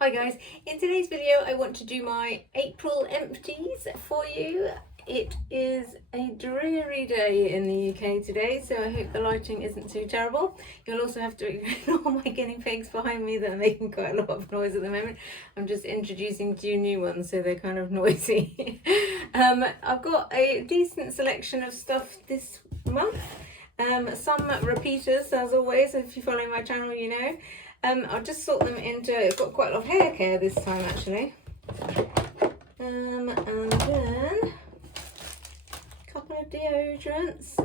Hi guys, in today's video I want to do my April empties for you. It is a dreary day in the UK today, so I hope the lighting isn't too terrible. You'll also have to ignore my guinea pigs behind me that are making quite a lot of noise at the moment. I'm just introducing 2 new ones, so they're kind of noisy. I've got a decent selection of stuff this month. Some repeaters, as always. If you follow my channel you know. I'll just sort them into, I've got quite a lot of hair care this time actually. And then a couple of deodorants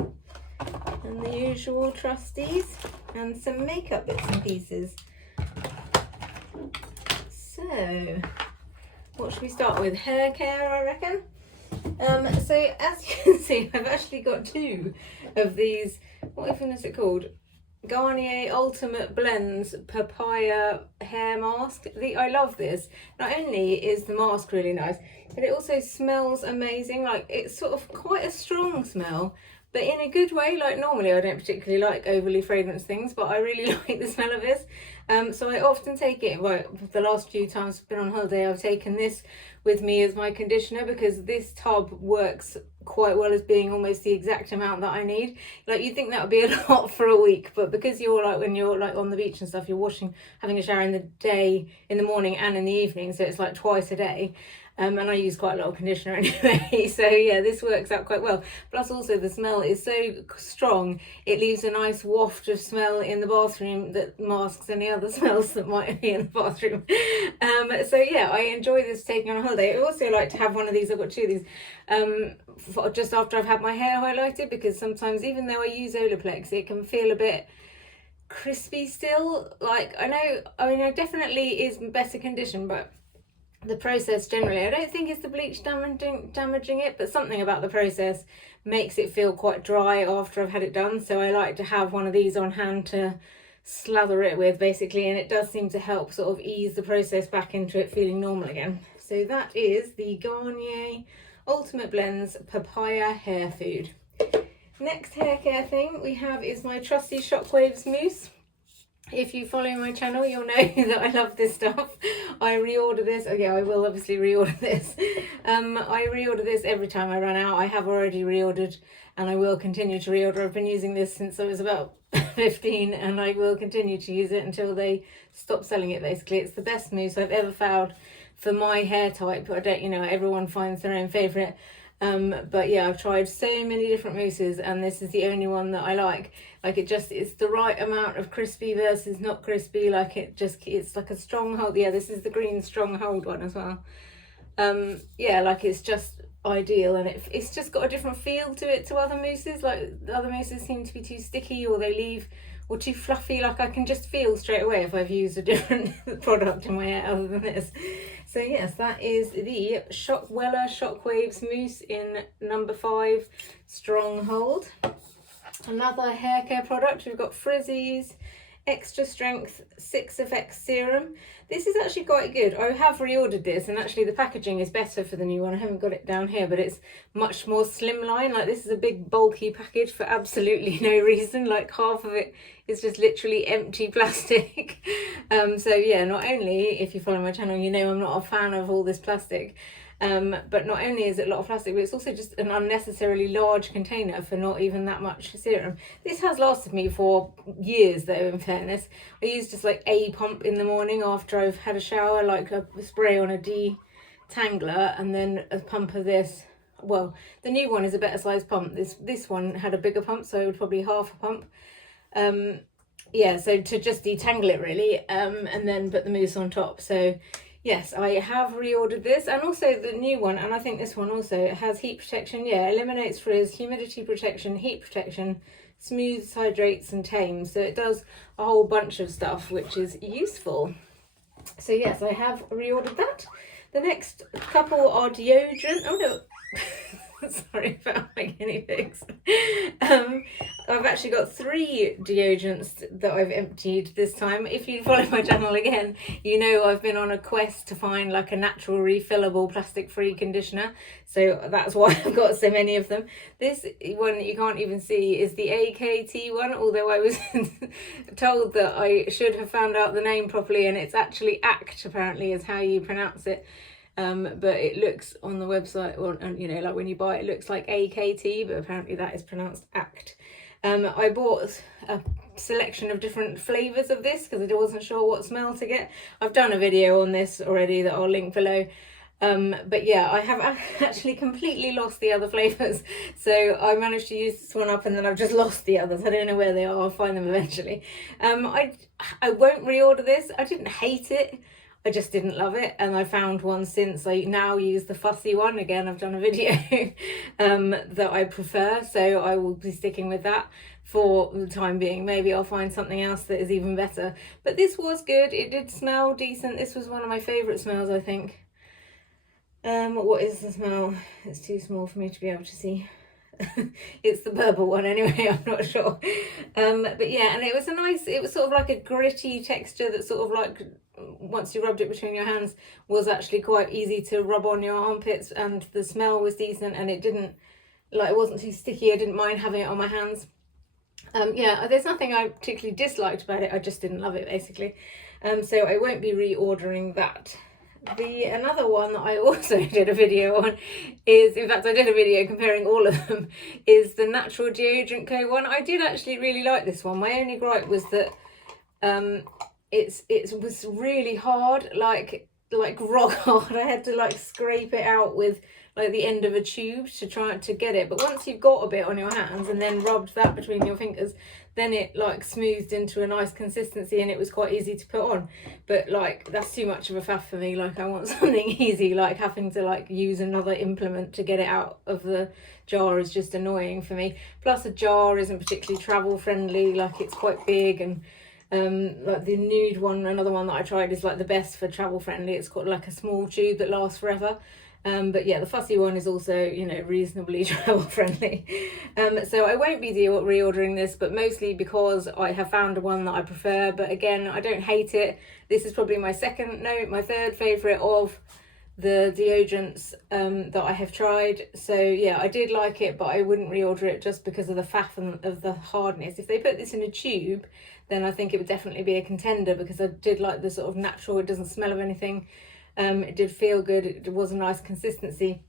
and the usual trusties and some makeup bits and pieces. So what should we start with? Hair care, I reckon. So as you can see, I've actually got 2 of these, what even is it called? Garnier Ultimate Blends Papaya hair mask. I love this. Not only is the mask really nice, but it also smells amazing. Like, it's sort of quite a strong smell, but in a good way. Like, normally I don't particularly like overly fragrance things, but I really like the smell of this. So I often take it, well, the last few times I've been on holiday, I've taken this with me as my conditioner because this tub works quite well as being almost the exact amount that I need. Like, you'd think that would be a lot for a week, but because you're like, when you're like on the beach and stuff, you're having a shower in the day, in the morning and in the evening, so it's like twice a day. And I use quite a lot of conditioner anyway, so yeah, this works out quite well. Plus also the smell is so strong, it leaves a nice waft of smell in the bathroom that masks any other smells that might be in the bathroom. So yeah, I enjoy this taking on a holiday. I also like to have one of these, I've got 2 of these, just after I've had my hair highlighted, because sometimes even though I use Olaplex, it can feel a bit crispy still. Like, I mean, it definitely is better condition, but the process generally, I don't think it's the bleach damaging it, but something about the process makes it feel quite dry after I've had it done. So I like to have one of these on hand to slather it with basically, and it does seem to help sort of ease the process back into it feeling normal again. So that is the Garnier Ultimate Blends Papaya Hair Food. Next hair care thing we have is my trusty Shockwaves Mousse. If you follow my channel, you'll know that I love this stuff. I reorder this. Oh yeah, I will obviously reorder this. I reorder this every time I run out. I have already reordered and I will continue to reorder. I've been using this since I was about 15 and I will continue to use it until they stop selling it basically. It's the best mousse I've ever found for my hair type. I don't, everyone finds their own favourite. But yeah, I've tried so many different mousses and this is the only one that I like. Like, it's the right amount of crispy versus not crispy. Like, it's like a stronghold. Yeah, this is the green stronghold one as well. Yeah, like, it's just ideal, and it's just got a different feel to it to other mousses. Like, the other mousses seem to be too sticky or too fluffy. Like, I can just feel straight away if I've used a different product in my hair other than this. So yes, that is the Shockwaves Mousse in number 5 Stronghold. Another hair care product, we've got Frizzy's Extra Strength 6 Effects Serum. This is actually quite good. I have reordered this, and actually the packaging is better for the new one. I haven't got it down here, but it's much more slimline. Like, this is a big bulky package for absolutely no reason. Like, half of it is just literally empty plastic. So yeah, not only, if you follow my channel, you know I'm not a fan of all this plastic. But not only is it a lot of plastic, but it's also just an unnecessarily large container for not even that much serum. This has lasted me for years though, in fairness. I use just like a pump in the morning after I've had a shower, like a spray on a detangler, and then a pump of this. Well, the new one is a better sized pump. This one had a bigger pump, so it would probably half a pump. Yeah, so to just detangle it really, and then put the mousse on top. So yes, I have reordered this, and also the new one, and I think this one also has heat protection. Yeah, eliminates frizz, humidity protection, heat protection, smooths, hydrates and tames. So it does a whole bunch of stuff, which is useful. So yes, I have reordered that. The next couple are deodorant. Oh no, Sorry about my guinea pigs. I've actually got 3 deodorants that I've emptied this time. If you follow my channel again, you know I've been on a quest to find like a natural refillable plastic free conditioner, so that's why I've got so many of them. This one that you can't even see is the AKT one, although I was told that I should have found out the name properly, and it's actually ACT apparently is how you pronounce it. But it looks on the website, or you know, like when you buy it, it looks like AKT, but apparently that is pronounced ACT. I bought a selection of different flavours of this because I wasn't sure what smell to get. I've done a video on this already that I'll link below. But yeah, I have actually completely lost the other flavours. So I managed to use this one up and then I've just lost the others. I don't know where they are. I'll find them eventually. I won't reorder this. I didn't hate it. I just didn't love it, and I found one since. I now use the Fussy one. Again, I've done a video that I prefer, so I will be sticking with that for the time being. Maybe I'll find something else that is even better. But this was good. It did smell decent. This was one of my favourite smells, I think. What is the smell? It's too small for me to be able to see. It's the purple one anyway, I'm not sure. But yeah, and it was it was sort of like a gritty texture that sort of like, once you rubbed it between your hands, was actually quite easy to rub on your armpits, and the smell was decent, and it didn't, like, it wasn't too sticky. I didn't mind having it on my hands. Yeah, there's nothing I particularly disliked about it, I just didn't love it basically. So I won't be reordering that. Another one that I also did a video on is, in fact I did a video comparing all of them, is the Natural Deodorant Co one. I did actually really like this one. My only gripe was that it was really hard, like rock hard. I had to like scrape it out with like the end of a tube to try to get it, but once you've got a bit on your hands and then rubbed that between your fingers, then it like smoothed into a nice consistency and it was quite easy to put on. But like, that's too much of a faff for me. Like, I want something easy. Like, having to like use another implement to get it out of the jar is just annoying for me. Plus, a jar isn't particularly travel friendly. Like, it's quite big, and like the nude one, another one that I tried, is like the best for travel friendly. It's got like a small tube that lasts forever. But yeah, the Fussy one is also, you know, reasonably travel friendly. So I won't be reordering this, but mostly because I have found one that I prefer. But again, I don't hate it. This is probably my third favourite of the deodorants that I have tried. So yeah, I did like it, but I wouldn't reorder it just because of the faff and of the hardness. If they put this in a tube, then I think it would definitely be a contender, because I did like the sort of natural, it doesn't smell of anything. It did feel good. It was a nice consistency,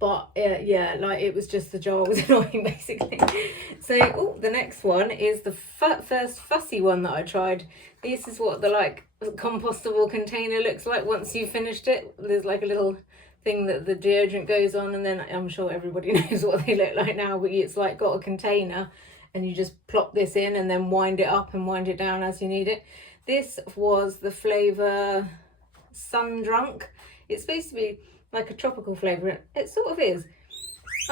but yeah, like, it was just the jar was annoying basically. So the next one is the first Fussy one that I tried. This is what the like compostable container looks like once you've finished it. There's like a little thing that the deodorant goes on, and then I'm sure everybody knows what they look like now, but it's like got a container and you just plop this in and then wind it up and wind it down as you need it. This was the flavour Sun Drunk. It's supposed to be like a tropical flavour. It sort of is.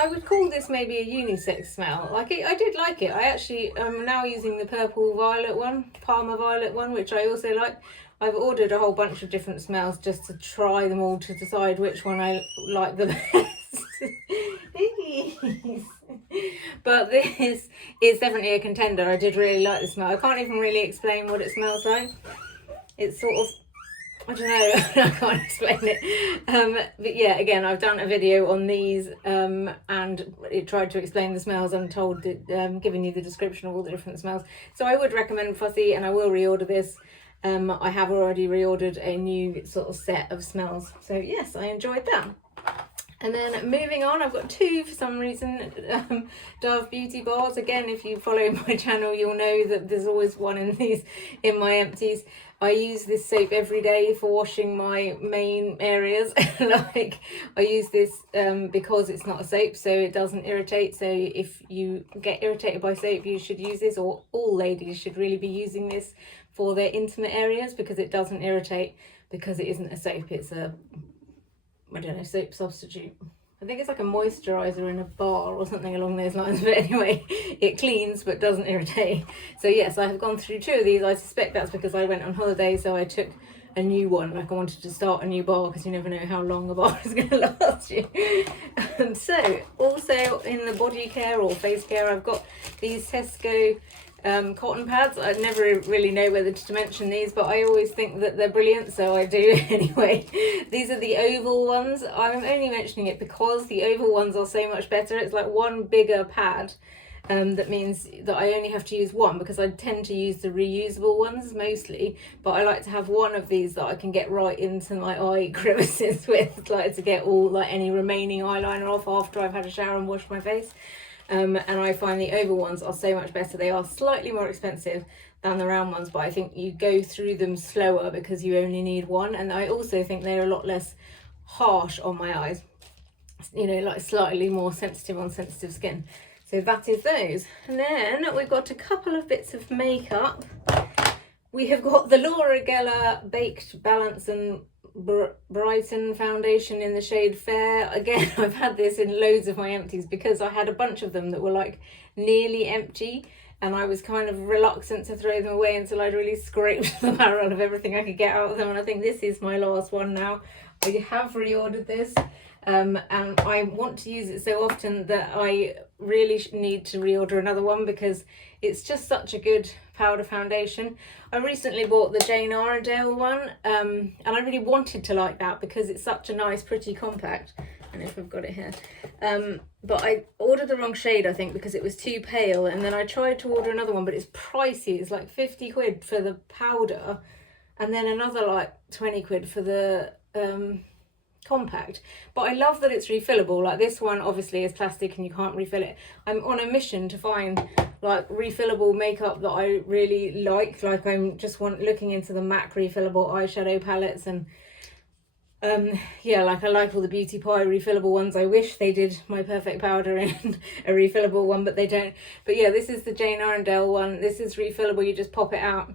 I would call this maybe a unisex smell. Like, I did like it. I actually am now using the purple violet one, Palmer violet one, which I also like. I've ordered a whole bunch of different smells just to try them all to decide which one I like the best. But this is definitely a contender. I did really like the smell. I can't even really explain what it smells like. It's sort of, I don't know, I can't explain it. But yeah, again, I've done a video on these and it tried to explain the smells and told it, giving you the description of all the different smells. So I would recommend Fussy, and I will reorder this. I have already reordered a new sort of set of smells. So yes, I enjoyed that. And then moving on, I've got 2 for some reason, Dove Beauty Bars. Again, if you follow my channel, you'll know that there's always one in my empties. I use this soap every day for washing my main areas. Like, I use this because it's not a soap, so it doesn't irritate. So if you get irritated by soap, you should use this, or all ladies should really be using this for their intimate areas, because it doesn't irritate, because it isn't a soap. It's a, I don't know, soap substitute. I think it's like a moisturiser in a bar or something along those lines. But anyway, it cleans but doesn't irritate. So yes, I have gone through 2 of these. I suspect that's because I went on holiday, so I took a new one, like I wanted to start a new bar because you never know how long a bar is going to last you. And so also in the body care or face care, I've got these Tesco cotton pads. I never really know whether to mention these, but I always think that they're brilliant, so I do anyway. These are the oval ones. I'm only mentioning it because the oval ones are so much better. It's like one bigger pad. That means that I only have to use one, because I tend to use the reusable ones mostly, but I like to have one of these that I can get right into my eye crevices with, like to get all like any remaining eyeliner off after I've had a shower and washed my face. And I find the oval ones are so much better. They are slightly more expensive than the round ones, but I think you go through them slower because you only need one, and I also think they're a lot less harsh on my eyes, you know, like slightly more sensitive on sensitive skin. So that is those. And then we've got a couple of bits of makeup. We have got the Laura Geller Baked Balance and Brighten foundation in the shade Fair. Again, I've had this in loads of my empties because I had a bunch of them that were like nearly empty, and I was kind of reluctant to throw them away until I'd really scraped the barrel of everything I could get out of them. And I think this is my last one now. I have reordered this. And I want to use it so often that I really need to reorder another one because it's just such a good powder foundation. I recently bought the Jane Arendelle one, and I really wanted to like that because it's such a nice pretty compact. I don't know if I've got it here, but I ordered the wrong shade, I think, because it was too pale, and then I tried to order another one, but it's pricey. It's like 50 quid for the powder and then another like 20 quid for the compact. But I love that it's refillable. Like this one obviously is plastic and you can't refill it. I'm on a mission to find like refillable makeup that I really like I'm just looking into the MAC refillable eyeshadow palettes, and yeah, like I like all the Beauty Pie refillable ones. I wish they did my perfect powder in a refillable one, but they don't. But yeah, this is the Jane Arendelle one. This is refillable, you just pop it out.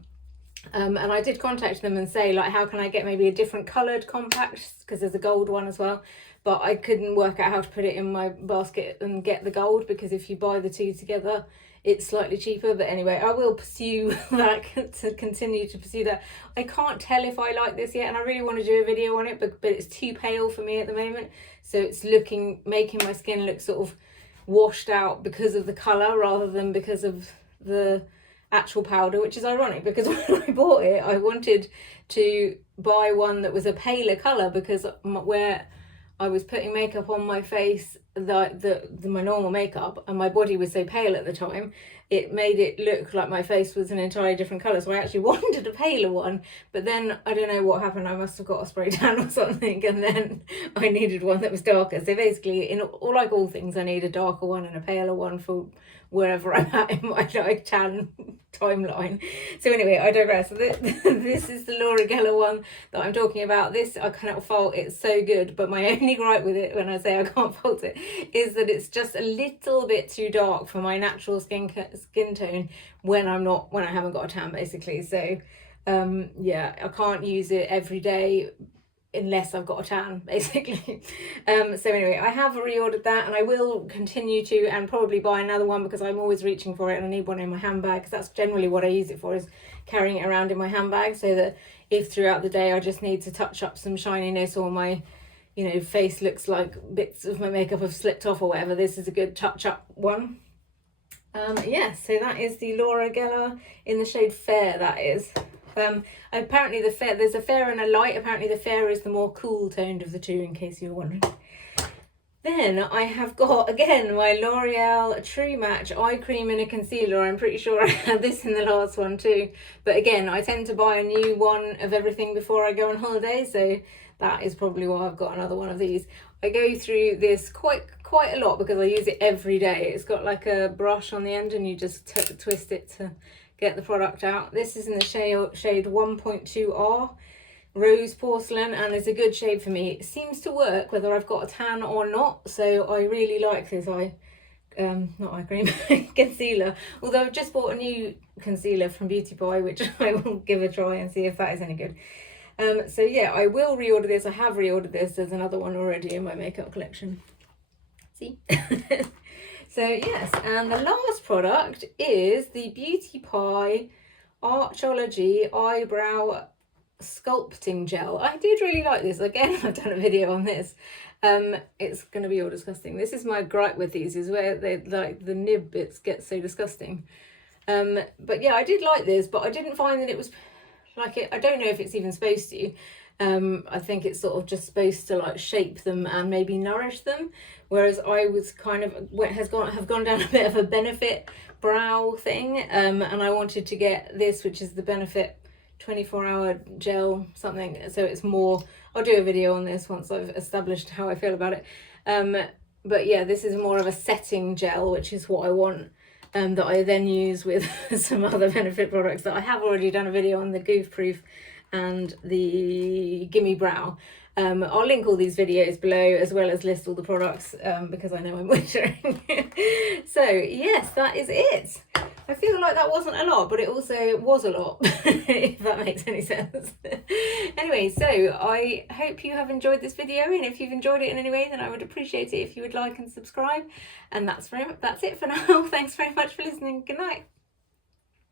And I did contact them and say, like, how can I get maybe a different coloured compact, because there's a gold one as well, but I couldn't work out how to put it in my basket and get the gold, because if you buy the two together it's slightly cheaper. But anyway, I will pursue that, to continue to pursue that. I can't tell if I like this yet, and I really want to do a video on it, but it's too pale for me at the moment, so it's making my skin look sort of washed out because of the colour rather than because of the actual powder, which is ironic because when I bought it I wanted to buy one that was a paler colour, because where I was putting makeup on my face, my normal makeup, and my body was so pale at the time, it made it look like my face was an entirely different colour. So I actually wanted a paler one, but then I don't know what happened. I must have got a spray tan or something, and then I needed one that was darker. So basically, like all things, I need a darker one and a paler one for wherever I'm at in my like tan timeline. So anyway, I digress. So this is the Laura Geller one that I'm talking about. This I cannot fault. It's so good, but my only gripe with it, when I say I can't fault it, is that it's just a little bit too dark for my natural skin tone when I haven't got a tan, basically. So yeah, I can't use it every day unless I've got a tan, basically. So anyway, I have reordered that, and I will continue to, and probably buy another one, because I'm always reaching for it and I need one in my handbag, because that's generally what I use it for, is carrying it around in my handbag, so that if throughout the day I just need to touch up some shininess, or my face looks like bits of my makeup have slipped off or whatever, this is a good touch up one. Yeah, so that is the Laura Geller in the shade Fair, that is. Apparently there's a fair and a light. Apparently the fair is the more cool toned of the two, in case you're wondering. Then I have got, again, my L'Oreal True Match eye cream and a concealer. I'm pretty sure I had this in the last one too, but again, I tend to buy a new one of everything before I go on holiday, so that is probably why I've got another one of these. I go through this quite a lot because I use it every day. It's got like a brush on the end, and you just twist it to get the product out. This is in the shade 1.2R Rose Porcelain, and it's a good shade for me. It seems to work whether I've got a tan or not, so I really like this not eye cream, concealer. Although I've just bought a new concealer from Beauty Pie, which I will give a try and see if that is any good. So yeah, I will reorder this. I have reordered this. There's another one already in my makeup collection. See? So yes, and the last product is the Beauty Pie Archology Eyebrow sculpting gel. I did really like this. Again, I've done a video on this. It's going to be all disgusting. This is my gripe with these, is where they like the nib bits get so disgusting. But yeah, I did like this, but I didn't find that it was like it. I don't know if it's even supposed to. I think it's sort of just supposed to like shape them and maybe nourish them. Whereas I was kind of have gone down a bit of a Benefit brow thing, and I wanted to get this, which is the Benefit 24-hour gel something. So it's more. I'll do a video on this once I've established how I feel about it. But yeah, this is more of a setting gel, which is what I want. That I then use with some other Benefit products that I have already done a video on, the Goof Proof and the Gimme Brow. I'll link all these videos below, as well as list all the products, because I know I'm wintering. So yes, that is it. I feel like that wasn't a lot, but it also was a lot, if that makes any sense. Anyway, so I hope you have enjoyed this video, and if you've enjoyed it in any way, then I would appreciate it if you would like and subscribe. And that's it for now. Thanks very much for listening. Good night.